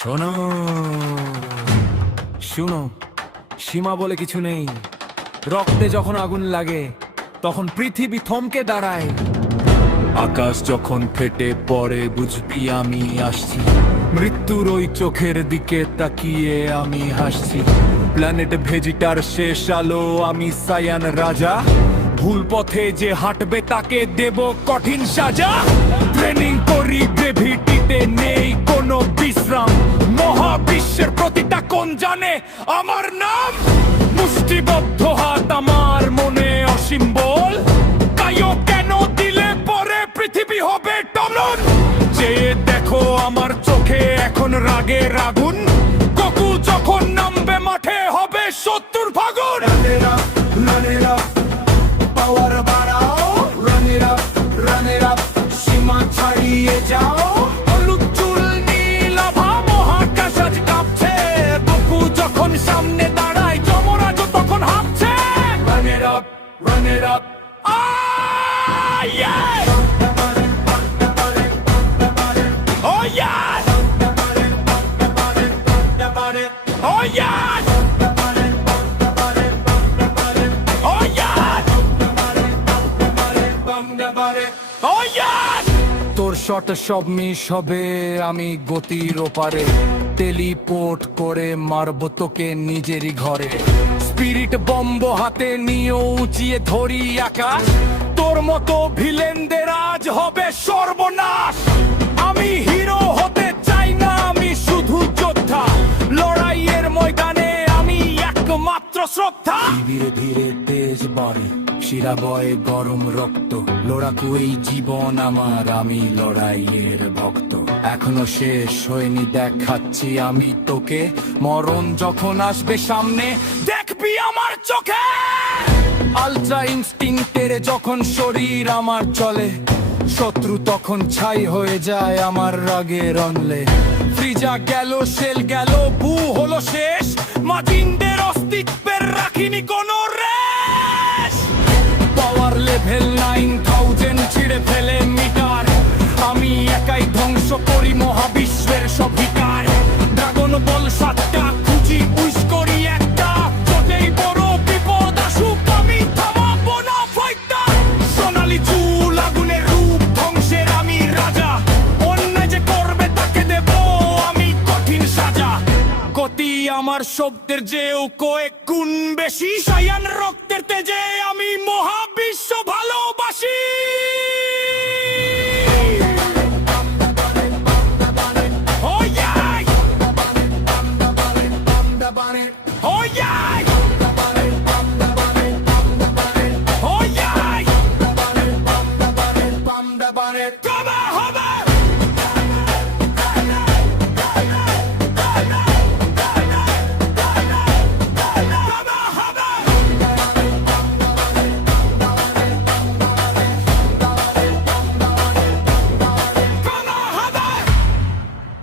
শোনো শুনো, সীমা বলে কিছু নেই। রক্তে যখন আগুন লাগে তখন পৃথিবী থমকে দাঁড়ায়। আকাশ যখন ফেটে পড়ে বুঝবি আমি আসছি। মৃত্যুর ওই চোখের দিকে তাকিয়ে আমি হাসছি। প্ল্যানেট ভেজিটার শেষ আলো, আমি সায়ান রাজা। ভুল পথে যে হাঁটবে তাকে দেব কঠিন সাজা। ট্রেনিং করি গ্রেভিটিতে, নেই কোনো বিশ্রাম। মহাবিশ্বের প্রতিটা কোণ জানে আমার নাম। মুষ্টিবদ্ধ হাত আমার মনে অসীম বল। তাইও কেন দিলে পরে পৃথিবী হবে টলন। যে দেখো আমার চোখে এখন রাগের আগুন। ককু যখন নামবে মাঠে হবে ৭০ ফাগুন। Run it up, পাওয়ার বাড়াও। Run it up, সীমা ছাড়িয়ে যাও। হলুদ চুল নীল আভা, মহাকাশ আজ কাঁপছে। ককু যখন সামনে দাঁড়ায় যমরাজও তখন হাঁপছে। Run it up, ah yeah! Oh yeah! Oh yeah! Oh yeah! Oh yeah! তোর শট সব মিস হবে, আমি গতির ওপারে। টেলিপোর্ট করে মারব তোকে নিজেরই ঘরে। স্পিরিট বম্ব হাতে নিয়ে উঁচিয়ে ধরি আকাশ। তোর মতো ভিলেনদের আজ হবে সর্বনাশ। আমি হিরো হতে চাই না, আমি শুধু যোদ্ধা। লড়াইয়ের ময়দানে আমি একমাত্র শ্রদ্ধা। ধীরে ধীরে তেজ বাড়ে, শিরা বয়ে গরম রক্ত। লড়াকু এই জীবন আমার, আমি লড়াইয়ের ভক্ত। এখনো শেষ হয়নি, দেখাচ্ছি আমি তোকে। মরণ যখন আসবে সামনে দেখবি আমার চোখে। আলট্রা ইনস্টিংক্টের যখন শরীর আমার চলে, শত্রু তখন ছাই হয়ে যায় আমার রাগের অনলে। ফ্রিজা গেল, শেল গেল, বু হলো শেষ। মাজিনদের অস্তিত্বের রাখিনি কোনো রেশ। পাওয়ার লেভেল 9000 ছিঁড়ে ফেলে মিটার। আমি একাই ধ্বংস করি মহাবিশ্বের সব বিকার। ড্রাগন বল 7টা, খুঁজি উইশ করি একটা। যতই বড় বিপদ আসুক আমি থামাবো না ফাইটটা। সোনালি চুল আগুনের রূপ, ধ্বংসের আমি রাজা। অন্যায় যে করবে তাকে দেব আমি কঠিন সাজা। গতি আমার শব্দের চেয়েও কয়েক গুণ বেশি। সায়ান রক্তের তেজে আমি মহাবিশ্ব ভালোবাসি। Oh yeah! Oh yeah! Oh yeah! Come on,